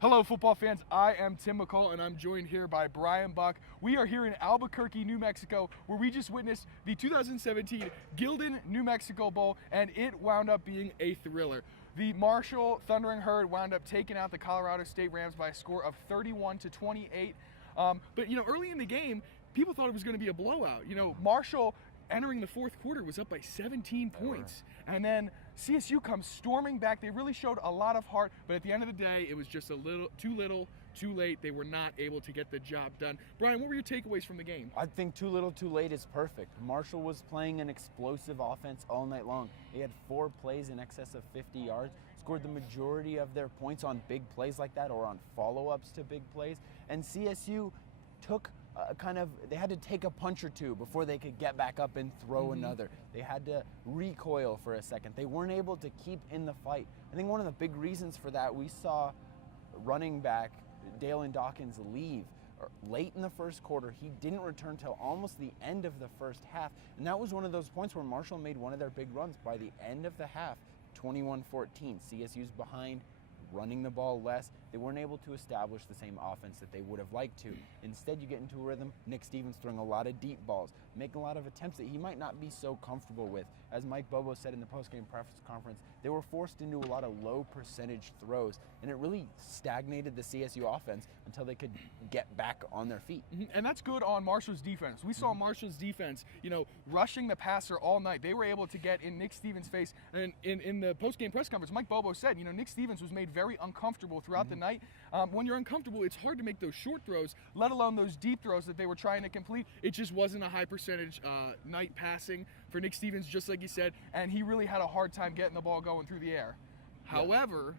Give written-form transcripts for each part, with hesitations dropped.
Hello, football fans. I am Tim McCall, and I'm joined here by Bryan Buck. We are here in Albuquerque, New Mexico, where we just witnessed the 2017 Gildan New Mexico Bowl, and it wound up being a thriller. The Marshall Thundering Herd wound up taking out the Colorado State Rams by a score of 31-28. But early in the game, people thought it was going to be a blowout. Marshall, entering the fourth quarter, was up by 17 points. And then CSU comes storming back. They really showed a lot of heart, but at the end of the day, it was just a little, too late. They were not able to get the job done. Bryan, what were your takeaways from the game? I think too little, too late is perfect. Marshall was playing an explosive offense all night long. They had 4 plays in excess of 50 yards, scored the majority of their points on big plays like that or on follow-ups to big plays. And CSU took they had to take a punch or two before they could get back up and throw another. They had to recoil for a second. They weren't able to keep in the fight. I think one of the big reasons for that, we saw running back Dalen Dawkins leave late in the first quarter. He didn't return till almost the end of the first half, and that was one of those points where Marshall made one of their big runs. By the end of the half, 21-14, CSU's behind, running the ball less. They weren't able to establish the same offense that they would have liked to. Instead, you get into a rhythm. Nick Stevens throwing a lot of deep balls, making a lot of attempts that he might not be so comfortable with. As Mike Bobo said in the postgame press conference, they were forced into a lot of low percentage throws, and it really stagnated the CSU offense until they could get back on their feet. And that's good on Marshall's defense. We saw Marshall's defense, rushing the passer all night. They were able to get in Nick Stevens' face. And in the postgame press conference, Mike Bobo said, Nick Stevens was made very uncomfortable throughout the night. When you're uncomfortable, it's hard to make those short throws, let alone those deep throws that they were trying to complete. It just wasn't a high percentage night passing for Nick Stevens, just like you said, and he really had a hard time getting the ball going through the air. However,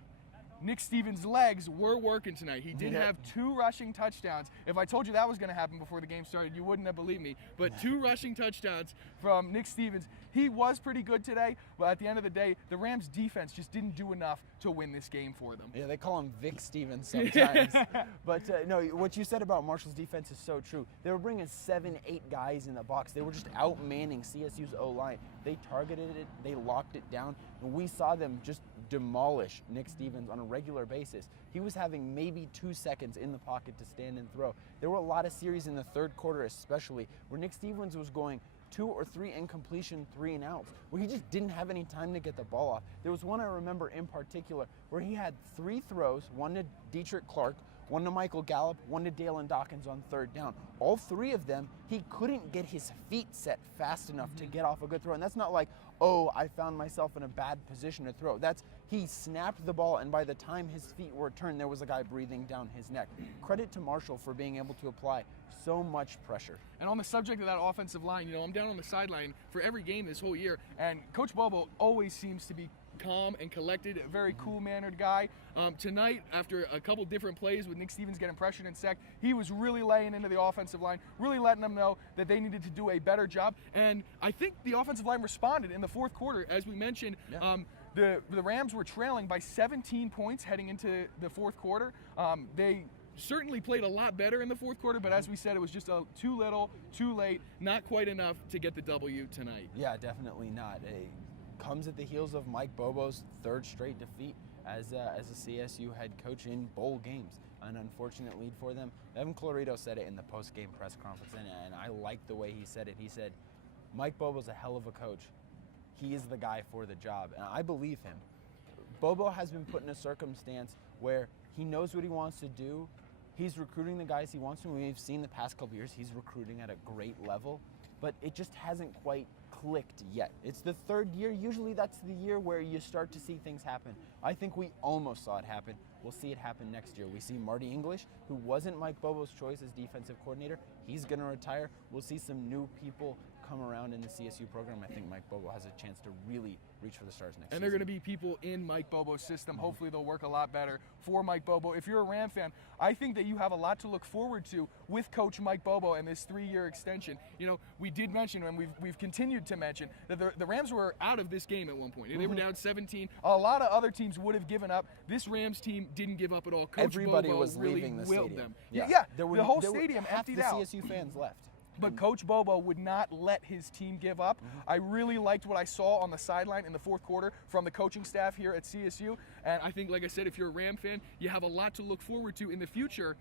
Nick Stevens' legs were working tonight. He did have 2 rushing touchdowns. If I told you that was going to happen before the game started, you wouldn't have believed me. But 2 rushing touchdowns from Nick Stevens. He was pretty good today, but at the end of the day, the Rams' defense just didn't do enough to win this game for them. Yeah, they call him Vic Stevens sometimes. But no, what you said about Marshall's defense is so true. They were bringing 7-8 guys in the box. They were just out-manning CSU's O-line. They targeted it, they locked it down, and we saw them just demolish Nick Stevens on a regular basis. He was having maybe 2 seconds in the pocket to stand and throw. There were a lot of series in the third quarter especially where Nick Stevens was going 2 or 3 incompletion 3 and outs, where he just didn't have any time to get the ball off. There was one I remember in particular where he had 3 throws, one to Dietrich Clark, one to Michael Gallup, one to Dalen Dawkins on third down. All 3 of them, he couldn't get his feet set fast enough to get off a good throw. And that's not like, oh, I found myself in a bad position to throw. That's, he snapped the ball, and by the time his feet were turned, there was a guy breathing down his neck. Credit to Marshall for being able to apply so much pressure. And on the subject of that offensive line, I'm down on the sideline for every game this whole year, and Coach Bobo always seems to be calm and collected, a very cool-mannered guy. Tonight, after a couple different plays with Nick Stevens getting pressured and sacked, he was really laying into the offensive line, really letting them know that they needed to do a better job. And I think the offensive line responded in the fourth quarter. As we mentioned, the Rams were trailing by 17 points heading into the fourth quarter. They certainly played a lot better in the fourth quarter, but as we said, it was just too little, too late, not quite enough to get the W tonight. Yeah, definitely not. It comes at the heels of Mike Bobo's 3rd straight defeat as a CSU head coach in bowl games. An unfortunate lead for them. Evan Clarito said it in the post-game press conference, and I liked the way he said it. He said, Mike Bobo's a hell of a coach. He is the guy for the job, and I believe him. Bobo has been put in a circumstance where he knows what he wants to do. He's recruiting the guys he wants to. We've seen the past couple years he's recruiting at a great level, but it just hasn't quite clicked yet. It's the 3rd year. Usually that's the year where you start to see things happen. I think we almost saw it happen. We'll see it happen next year. We see Marty English, who wasn't Mike Bobo's choice as defensive coordinator. He's going to retire. We'll see some new people come around in the CSU program. I think Mike Bobo has a chance to really reach for the stars next season. And they're going to be people in Mike Bobo's system. Hopefully they'll work a lot better for Mike Bobo. If you're a Ram fan, I think that you have a lot to look forward to with Coach Mike Bobo and this 3-year extension. We did mention, and we've continued to mention, that the Rams were out of this game at one point. They were down 17. A lot of other teams would have given up. This Rams team didn't give up at all. Coach Everybody Bobo was really leaving the willed stadium. them. The whole there were stadium half emptied the out. CSU fans left. But Coach Bobo would not let his team give up. I really liked what I saw on the sideline in the fourth quarter from the coaching staff here at CSU. And I think, like I said, if you're a Ram fan, you have a lot to look forward to in the future.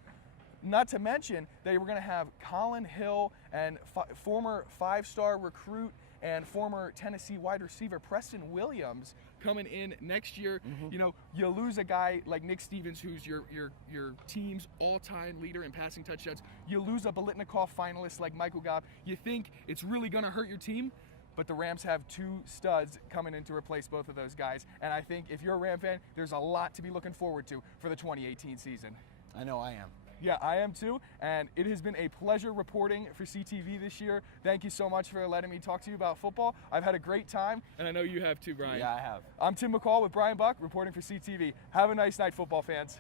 Not to mention that we're going to have Colin Hill and former five-star recruit and former Tennessee wide receiver Preston Williams coming in next year. You know, you lose a guy like Nick Stevens, who's your team's all-time leader in passing touchdowns. You lose a Biletnikoff finalist like Michael Gobb. You think it's really going to hurt your team, but the Rams have two studs coming in to replace both of those guys. And I think if you're a Ram fan, there's a lot to be looking forward to for the 2018 season. I know I am. Yeah, I am too, and it has been a pleasure reporting for CTV this year. Thank you so much for letting me talk to you about football. I've had a great time, and I know you have too, Bryan. Yeah, I have. I'm Tim McCall with Bryan Buck, reporting for CTV. Have a nice night, football fans.